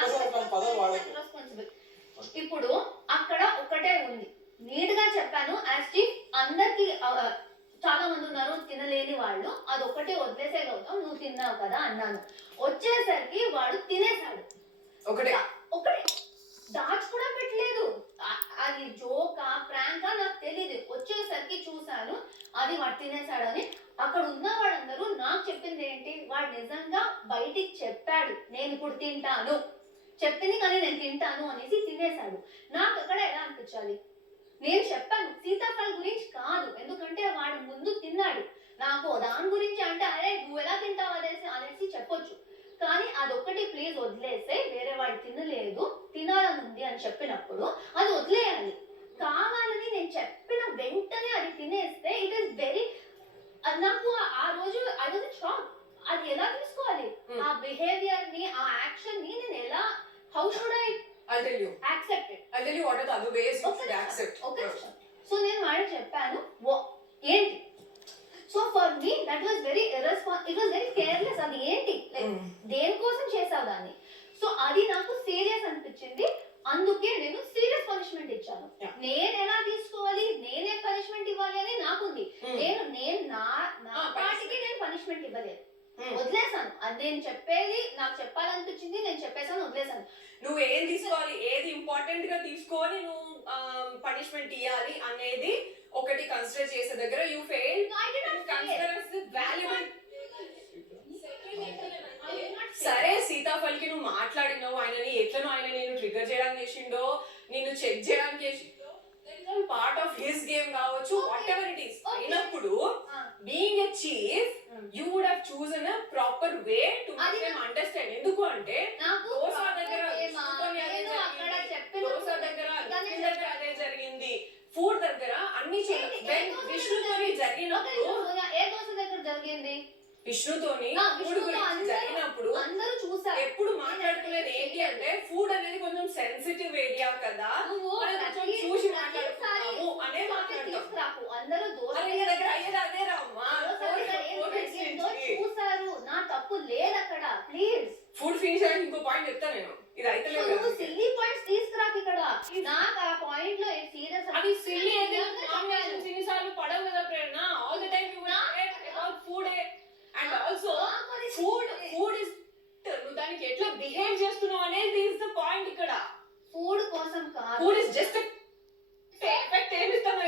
Responsible ఇప్పుడు అక్కడ ఒకటే ఉంది. నీట్గా చెప్పాను యాజ్ అందరికి చాలా మంది ఉన్నారు తినలేని వాళ్ళు. అది ఒకటే వదిలేసే గౌతమ్ నువ్వు తిన్నావు కదా అన్నాను. వచ్చేసరికి వాడు తినేశాడు. ఒకటే. ఒకటే. దాచి కూడా పెట్టలేదు. అది జోకా ప్రాంకా నాకు తెలియదు వచ్చేసరికి చూశాను అది వాడు తినేశాడని. అక్కడ ఉన్న వాళ్ళందరూ నాకు చెప్పింది ఏంటి? వాడు నిజంగా బయటికి చెప్పాడు నేను ఇప్పుడు తింటాను. చెప్పింది కానీ నేను తింటాను అనేసి తినేశాడు. నాకు అక్కడ ఎలా అనిపించాలి? నేను చెప్పాను సీతాఫలం గురించి కాదు ఎందుకంటే వాడు ముందు తిన్నాడు. నాకు దాని గురించి అంటే అరే నువ్వు ఎలా తింటావు అనేసి అనేసి చెప్పొచ్చు. కానీ అదొక్కటి ప్లీజ్ వదిలేస్తే వేరే వాడు తినలేదు తినాలని ఉంది అని చెప్పినప్పుడు అది వదిలేయాలి. కావాలని నేను చెప్పిన వెంటనే అది తినేస్తే ఇట్ ఇస్ వెరీ నాకు ఆ- రోజు ఐ వాజ్ షాక్ అది ఎలా తీసుకోవాలి. ఆ బిహేవియర్ని ఆ యాక్షన్ని నేను ఎలా how should I I tell you accept it I tell you what are the other ways you should accept నిమిషం సో నేను వాడు చెప్పాను "వా- ఏంటి? So for me that was very irresponsible it was very careless అది ఏంటి? Like Hmm. దేనికోసం చేసావు దాన్ని? సో అది నాకు సీరియస్ అనిపించింది అందుకే నేను సీరియస్ పనిష్మెంట్ ఇచ్చాను Yeah. నేను ఎలా తీసుకోవాలి నేనే పనిష్మెంట్ ఇవ్వాలి అని నాకుంది నేను నేను నా నా Ah, పాటికి నేను పనిష్మెంట్ ఇవ్వలేదు Hmm. వదిలేసాను అది నేను చెప్పేది నాకు చెప్పాలనిపించింది నేను చెప్పేసాను వదిలేసాను నువ్వు ఏం తీసుకోవాలి ఏది ఇంపార్టెంట్గా తీసుకొని నువ్వు పనిష్మెంట్ ఇవ్వాలి అనేది ఒకటి కన్సిడర్ చేసే దగ్గర యూ ఫెయిల్. సరే సీతాఫల్కి నువ్వు మాట్లాడినావు ఆయనని ఎట్లనో ఆయన నేను ట్రిగర్ చేయడానికి చేసిండో నిన్ను చెక్ చేయడానికి పార్ట్ ఆఫ్ హిస్ గేమ్ కావచ్చు. Whatever it is. అయినప్పుడు. Being a chief. You would have chosen a proper way to make understand ఎందుకు అంటే నాకు దోస దగ్గర దోస దగ్గర దగ్గర అదే జరిగింది ఫుడ్ దగ్గర అన్ని విష్ణుతోని? జరిగినప్పుడు ఏ దోశ దగ్గర జరిగింది విష్ణుతోని జరిగినప్పుడు అందరూ చూసారు ఎప్పుడు మాట్లాడుకునేది ఏంటి అంటే ఫుడ్ అనేది కొంచెం సెన్సిటివ్ ఏరియా కదా నువ్వు మనం కొంచెం ప్రతి- చూసి ప్రతిసారి మాట్లాడుకున్నాము అనే దోశ మాట్లాడతాం తీసుకురాకు అందరూ దోశ అరే నీ దగ్గర అయ్యేది అదే రామ్మా దోశ దగ్గర ఏం జరిగిందో చూసారు నా తప్పు లేదు అక్కడ ప్లీజ్ ఫుడ్ ఫినిష్ అయ్యి ఇంకో పాయింట్ చెప్తా నేను. ఇది అయితే నువ్వు సిల్లీ పాయింట్స్ తీసుకురాకు ఇక్కడ. నాకు ఆ పాయింట్లో సీరియస్ అది సిల్లీ అయితే కాంబినేషన్స్ ఎన్నిసార్లు పడవు కదా Prerana all the time you about food and also food food is నువ్వు దానికి ఎట్లా బిహేవ్ చేస్తున్నావు అనేది ఇస్ ద పాయింట్ ఇక్కడ ఫుడ్ కోసం కాదు ఫుడ్ ఇస్ జస్ట్ ఎఫెక్ట్ ఏమి ఇస్తాను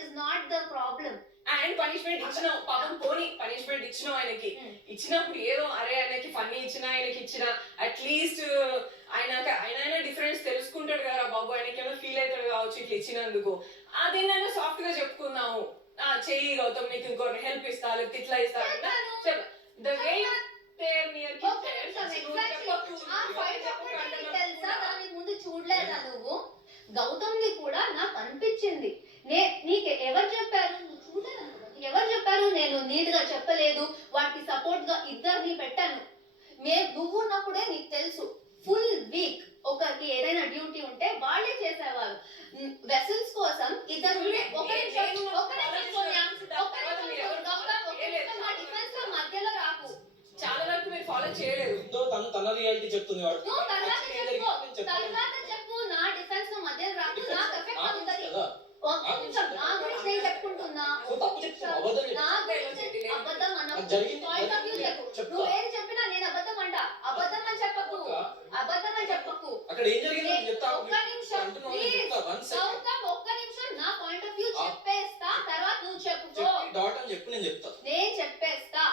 is not the problem and punishment ఇచ్చినావు పోని పనిష్మెంట్ ఇచ్చినావు ఆయనకి. ఇచ్చినప్పుడు ఏదో అరే ఆయనకి ఫన్నీ ఇచ్చిన ఆయనకి ఇచ్చిన అట్లీస్ట్ ఆయన ఆయన డిఫరెన్స్ తెలుసుకుంటాడు కదా బాబు. ఆయనకి ఏమో ఫీల్ అవుతాడు కావచ్చు ఇట్లా ఇచ్చినందుకు. అది నేను సాఫ్ట్గా చెప్పుకుందాము ఆ చెయ్యి గౌతమ్ నీకు ఇంకో హెల్ప్ ఇస్తా లేకపోతే ఇట్లా ఇస్తా. ద వే నియర్ తెలుసా? దానికి ముందు చూడలేదా నువ్వు? గౌతమ్ది కూడా నాకు అనిపించింది. నే నీకు ఎవరు చెప్పారు? నువ్వు చూడలేదా? ఎవరు చెప్పారు? నేను నీట్గా చెప్పలేదు. వాటికి సపోర్ట్గా ఇద్దరిని పెట్టాను. మే నువ్వు ఉన్నప్పుడే నీకు తెలుసు. Full week. ఒకరికి ఏదైనా డ్యూటీ ఉంటే వాళ్ళే చేసేవారు. వెసల్స్ కోసం ఇద్దరు మధ్యలో రాకు. చాలా వరకు మీరు ఫాలో చేయలేదు. తను తన రియాలిటీ చెప్తుంది వాడు నువ్వు తర్వాత Actually ఏం చెప్పు జరిగిందో నేను చెప్పాను. తర్వాత చెప్పు నా డిఫెన్స్లో మధ్య రాకు నాకు ఎఫెక్ట్ ఆ అవుతుంది కదా. ఒక్క నిమిషం నా గురించి నేను చెప్పుకుంటున్నా నువ్వు తప్పు చెప్తున్నావు, అబద్ధం నా చెప్తున్నావు. గురించి అబద్ధం అన్న అది జరిగింది, పాయింట్ ఆఫ్ వ్యూ జరిగింది. చెప్పు. చెప్తా. నువ్వు ఏది చెప్పినా నేను అబద్ధం అంట. అబద్ధం అని చెప్పకు. ఒక- అబద్ధం అని చెప్పకు. అక్కడ ఏం జరిగిందో నేను చెప్తా ఒక్క నిమిషం అంటున్నావు, నేను ప్లీజ్ చెప్తా వన్ సెకండ్ గౌతమ్ ఒక్క నిమిషం నా పాయింట్ ఆఫ్ వ్యూ ఆ. చెప్పేస్తా తర్వాత నువ్వు చెప్పుకో చెప్పి డాట్ అని చెప్పి నేను చెప్తా. నేను చెప్పేస్తా.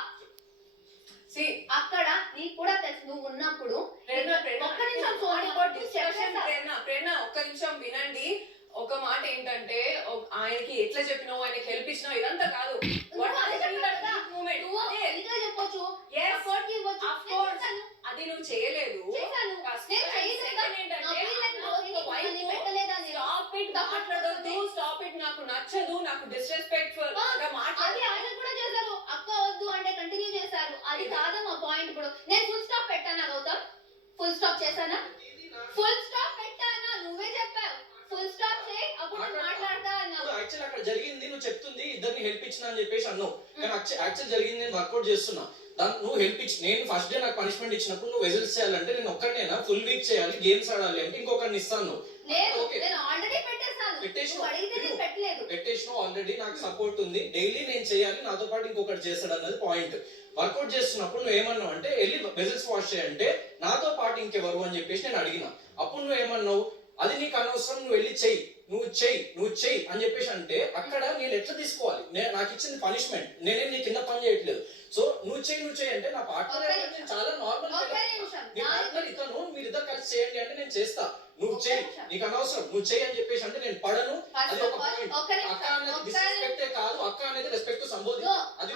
సి అక్కడ నీకు కూడా తెలుసు నువ్వు ఉన్నప్పుడు ఒక్క నిమిషం చెప్పేస్తా. ప్రేరణ ప్రేరణ ఒక్క నిమిషం వినండి. ఒక మాట ఏంటంటే ఆయనకి ఎట్లా చెప్పినావు ఆయనకి హెల్ప్ ఇచ్చినావు ఇదంతా కాదు What నువ్వు అదే is చెప్పావు that కదా. movement? నువ్వు అదే, ఇంకా చెప్పొచ్చు Yes, Support కి ఇవ్వచ్చు. of నేను course. చేశాను. అది నువ్వు చేయలేదు చేశాను. First నేను and చేయలేదా? second నా ఏంటంటే, వీళ్ళని నాకు రోహిణి ఒక wife ఇబ్బంది పెట్టలేదా నేను? స్టాప్ ఇట్ మాట్లాడొద్దు స్టాప్ ఇట్ నాకు నచ్చదు నాకు డిస్రెస్పెక్ట్ఫుల్ అది మాట్లాడు. ఆయన కూడా చేశారు. అక్క వద్దు అంటే కంటిన్యూ చేశారు. అది కాదు మా పాయింట్ ఇప్పుడు. నేను ఫుల్ స్టాప్ పెట్టానా గౌతమ్? ఫుల్ స్టాప్ చేశానా? ఫుల్ స్టాప్ పెట్టానా? నువ్వే చెప్పావు. ఫుల్ స్టాప్ చేయి. అప్పుడు యాక్చువల్ అక్కడ జరిగింది నువ్వు చెప్తుంది ఇద్దరిని హెల్ప్ ఇచ్చిన అని చెప్పేసి అన్నావు. కానీ యాక్చువల్ జరిగింది నేను వర్కౌట్ చేస్తున్నా. దాన్ని నువ్వు హెల్ప్ ఇచ్చి నేను ఫస్ట్ డే నాకు పనిష్మెంట్ ఇచ్చినప్పుడు నువ్వు వెజల్స్ చేయాలంటే నేను ఒక్కడనేనా? ఫుల్ వీక్ చేయాలి గేమ్స్ ఆడాలి అంటే ఇంకొకరిని ఇస్తాను. పెట్టేసాను పెట్టేసినావు ఆల్రెడీ నాకు సపోర్ట్ ఉంది. డైలీ నేను చేయాలి నాతో పాటు ఇంకొకటి చేస్తాడు అన్నది పాయింట్ వర్కౌట్ చేస్తున్నప్పుడు నువ్వు ఏమన్నావు అంటే వెళ్ళి వెజల్స్ వాష్ చేయంటే నాతో పాటు ఇంకెవరు అని చెప్పేసి నేను అడిగిన. అప్పుడు నువ్వు ఏమన్నావు? అది నీకు అనవసరం నువ్వు వెళ్ళి చెయ్యి. నువ్వు చెయ్యి నువ్వు చెయ్యి అని చెప్పేసి అంటే అక్కడ నేను ఎట్లా తీసుకోవాలి. నేను నాకు ఇచ్చింది పనిష్మెంట్ నేనే నీ కింద పని చేయట్లేదు. సో నువ్వు చెయ్యి నువ్వు చెయ్యి అంటే నా పార్ట్నర్ నేను. చాలా నార్మల్ నీ పార్ట్నర్ ఇతను మీరిద్దరు కలిసి చేయండి అంటే నేను చేస్తా. నువ్వు చెయ్యి. నీకు అనవసరం. నువ్వు చెయ్యి అని చెప్పేసి అంటే నేను పడను. అది ఒక. ఒక్క అక్క అనేది డిస్రెస్పెక్టే కాదు. అక్క అనేది రెస్పెక్ట్ సంబోధి అది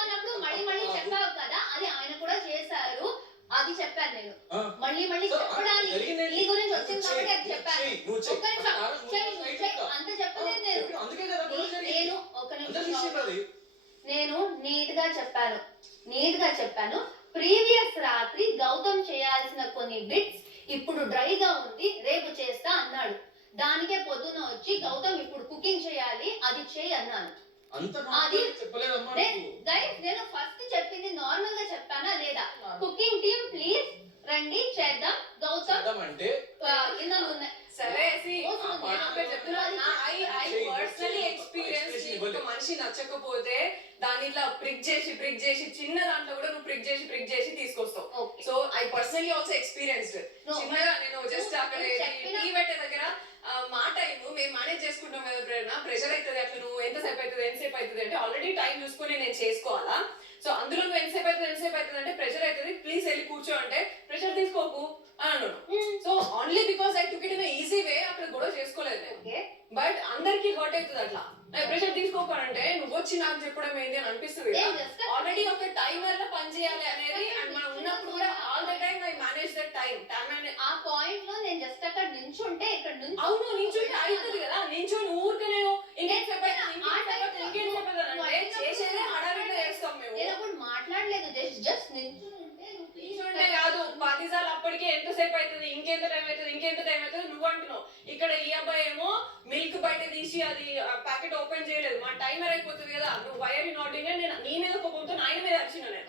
అన్నప్పుడు మళ్ళీ మళ్ళీ చెప్పావు కదా అది ఆయన కూడా చేశారు. అది చెప్పాను నేను. మళ్ళీ మళ్ళీ చెప్పడానికి నీ గురించి వచ్చింది కాబట్టి అది చెప్పాను. ఒక్క నిమిషం. అంత చెప్పలేదు నేను. నేను ఒక నిమిషం నేను నీట్గా చెప్పాను. నీట్గా చెప్పాను. ప్రీవియస్ రాత్రి గౌతమ్ చేయాల్సిన కొన్ని బిట్స్ ఇప్పుడు డ్రైగా ఉంది రేపు చేస్తా అన్నాడు. దానికే పొద్దున వచ్చి గౌతమ్ ఇప్పుడు కుకింగ్ చేయాలి అది చేయి అన్నాను. అది-. గైస్ నేను ఫస్ట్ చెప్పింది నార్మల్గా చెప్పానా లేదా? కుకింగ్ టీమ్ ప్లీజ్ రండి చేద్దాం. గౌతమ్ ఆ, గిన్నెలు ఉన్నాయి సరే పర్సనలీ ఎక్స్పీరియన్స్ ఒక మనిషి నచ్చకపోతే ఇట్లా ప్రిక్ చేసి ప్రిక్ చేసి చిన్న దాంట్లో కూడా నువ్వు ప్రిక్ చేసి ప్రిక్ చేసి తీసుకొస్తావు. So I personally also experienced. చిన్నగా నేను జస్ట్ అక్కడ టీ పెట్టే దగ్గర మాట నువ్వు మేము మేనేజ్ చేసుకుంటాం కదా ప్రేరణ ప్రెషర్ అవుతుంది అట్లా నువ్వు ఎంతసేపు అవుతుంది ఎంతసేపు అవుతుంది అంటే ఆల్రెడీ టైం చూసుకొని నేను చేసుకోవాలా? సో అందులో నువ్వు ఎంతసేపు అవుతుంది ఎంతసేపు అవుతుంది అంటే ప్రెషర్ అవుతుంది ప్లీజ్ వెళ్ళి కూర్చో అంటే ప్రెషర్ తీసుకోకు అని అన్నాను so only because I took it in easy way అక్కడ గొడవ చేసుకోలేదు నేను. ఓకే బట్ అందరికి హర్ట్ అవుతుంది అట్లా. ప్రెషర్ తీసుకోకంటే నువ్వు వచ్చి నాకు చెప్పడం ఏంటి అని అనిపిస్తుంది ఆల్రెడీ ఒక టైమర్లో పని చేయాలి అనేది అండ్ మనం ఉన్నప్పుడు కూడా all the time I manage that time time ఆ పాయింట్లో నేను జస్ట్ అక్కడ నించుంటే ఇక్కడ నుంచి అవును నించోటి అవుతుంది కదా. నించోని ఊరికే నేను ఇంకేం చెప్పాను ఇంకేం చెప్పాను ఇంకేం చెప్పాను అంటే చేసేదే హడావిడిగా చేస్తాం మేము నేను అప్పుడు మాట్లాడలేదు జస్ట్ జస్ట్ నించుని ఉంటే నువ్వు please నించుంటే కాదు అప్పటికే ఎంతసేపు అవుతుంది ఇంకెంత టైం అవుతుంది ఇంకెంత టైం అవుతుంది నువ్వు అంటున్నావు. ఇక్కడ ఈ అబ్బాయి ఏమో మిల్క్ బయట తీసి అది ప్యాకెట్ ఓపెన్ చేయలేదు. మా టైమర్ అయిపోతుంది కదా. నువ్వు వైర్ నాట్ ఇన్ నేను నీ మీద కోపంతో ఆయన మీద వచ్చిన నేను.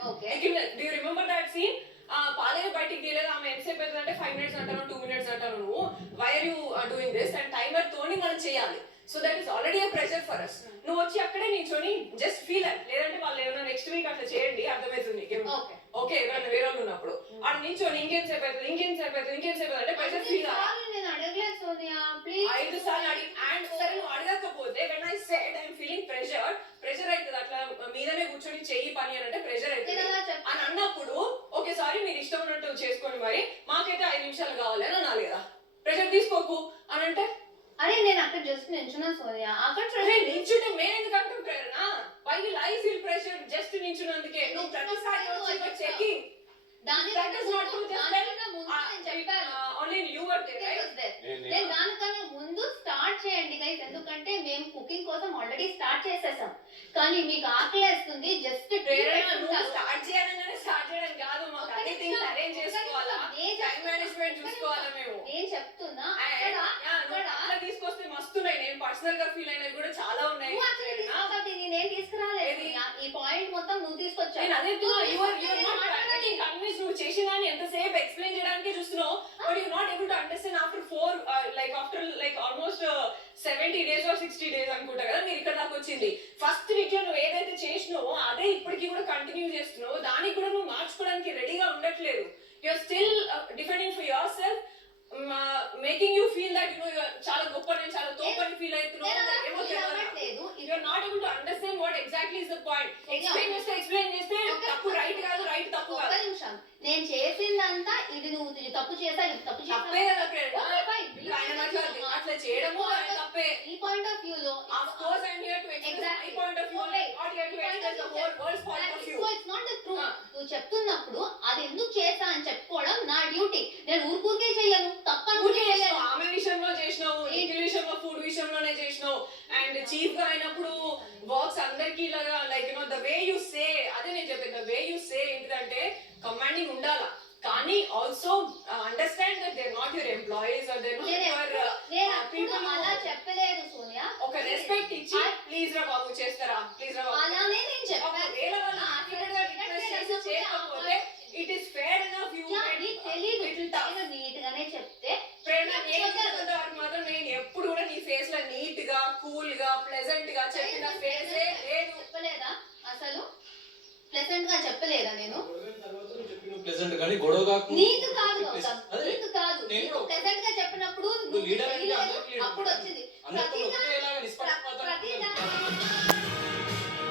డూ రిమెంబర్ దట్ సీన్ ఆ పాలే బయటికి తీయలేదు. ఆమె ఎంతసేపు అవుతుంది అంటే ఫైవ్ మినిట్స్ అంటాను టూ మినిట్స్ అంటాను నువ్వు why are you doing this and timer తోని మనం చేయాలి. So that is already a pressure for us నువ్వు వచ్చి అక్కడే నించొని జస్ట్ ఫీల్ లేదంటే వాళ్ళు ఏమైనా నెక్స్ట్ వీక్ అట్లా చేయండి అర్థమవుతుంది ఓకే ఓకే ఎవరైనా వేరే వాళ్ళు ఉన్నప్పుడు ఆడ నించొని ఇంకేం సేపు అవుతుంది ఇంకేం సేపు అవుతుంది ఇంకేం సేపు అవుతుంది అంటే ప్రెషర్ ఫీల్ నేను అడగలేదు సోనియా ప్లీజ్ ఐదు సార్లు అడిగి అండ్ సరే నువ్వు అడగకపోతే when I said I'm feeling pressure pressure అవుతుంది అట్లా మీదనే కూర్చొని చెయ్యి పని అని అంటే ప్రెషర్ అవుతుంది. అని అన్నప్పుడు ఓకే సారీ మీరు ఇష్టం ఉన్నట్టు చేసుకోండి మరి మాకైతే ఐదు నిమిషాలు కావాలి అని అనాలి కదా. ప్రెషర్ తీసుకోకు అని అంటే? అరే నేను అక్కడ జస్ట్ నించున్నా సోనియా. అక్కడ నించుంటే మేము ఎందుకు అంటాం Prerana why will I feel pressure just నించున్నందుకే నువ్వు ప్రతిసారి వచ్చి చెకింగ్ దాని That is not true. దానికన్నా ముందు నేను చెప్పాను. Only you were It was there. నేను- నేను. దానికన్నా ముందు స్టార్ట్ చేయండి గైస్ ఎందుకంటే మేము కుకింగ్ కోసం ఆల్రెడీ స్టార్ట్ చేసేసాం. కానీ మీకు ఆకలేస్తుంది జస్ట్ స్టార్ట్ చేయాలనే స్టార్ట్ చేయడం కాదు మాకు అన్ని థింగ్స్ అరేంజ్ చేసుకోవాలా? టైం మేనేజ్మెంట్ చూసుకోవాలా మేము? నేను చెప్తున్నా అక్కడ అక్కడ తీసుకొస్తే మస్తున్నాయి నేను పర్సనల్గా ఫీల్ అయినవి కూడా చాలా ఉన్నాయి నువ్వు actually ప్రేరణ. తీసుకొచ్చావు, నేనేం తీసుకురాలేదు ఏది? ఈ పాయింట్ మొత్తం నువ్వు తీసుకొచ్చావు. నేను అదే. కన్విన్స్ నువ్వు చేసిన దాన్ని ఎంతసేపు ఎక్స్ప్లెయిన్ చేయడానికి చూస్తున్నావు. But you not able to understand after four like after like almost seventy days or sixty days అనుకుంటా కదా మీరు ఇక్కడ దాకా వచ్చింది. ఫస్ట్ వీక్లో నువ్వు ఏదైతే చేసినావో అదే ఇప్పటికి కూడా కంటిన్యూ చేస్తున్నావు. దానికి కూడా నువ్వు మార్చుకోవడానికి రెడీగా ఉండట్లేదు. You're still defending for yourself making you feel that you know చాలా గొప్ప నేను చాలా తోపని ఫీల్ అవుతున్నావు. ఏమో తెలియదు. You are not able exactly is the point explain చేస్తే ఎక్స్ప్లెయిన్ చేస్తే తప్పు. రైట్ కాదు రైట్ తప్పు ఒక్క కాదు నిమిషం. నేను చేసిందంతా ఇది నువ్వు ఇది తప్పు చేసా ఇది తప్పు తప్పే చేసా కదా ప్రేరణ Okay, fine. ఇప్పుడు ఆయన అట్లా అట్లా చేయడము ఆయన తప్పే. ఈ పాయింట్ ఆఫ్ వ్యూ లో of course I here to express my Exactly. Point of view Okay. Here to express the whole world's point of view so it's not the true Ah. నువ్వు చెప్తున్నప్పుడు అది ఎందుకు చేస్తా అని చెప్పుకోవడం నా డ్యూటీ నేను ఊరుకూరికే చెయ్యను తప్పను ఊరికే చేసినావు ఆమె విషయంలో చేసినావు నిఖిల్ విషయంలో ఫుడ్ విషయంలోనే చేసినావు అండ్ చీఫ్గా అయినప్పుడు వర్క్స్ అందరికి ఇలాగా like you know the way you say అదే నేను చెప్పేది ద వే యు సే ఏంటిదంటే కమాండింగ్ ఉండాలా? కానీ also understand that they not your employees are they నేను నాట్ యువర్ నేను people అలా చెప్పలేదు సోనియా. ఒక రెస్పెక్ట్ ఇచ్చి ప్లీజ్ రా బాబు చేస్తారా? ప్లీజ్ రా ఫేస్లో నీట్గా కూల్గా ప్లెజెంట్గా చెప్పిన ఫేస్ చెప్పలేదా? అసలు ప్లెజెంట్గా చెప్పలేదా నేను? ప్లెజెంట్ కానీ గొడవ కాదు నీకు కాదు నీకు కాదు. నీకు ప్లెజెంట్గా చెప్పినప్పుడు అప్పుడు వచ్చింది. ప్రతి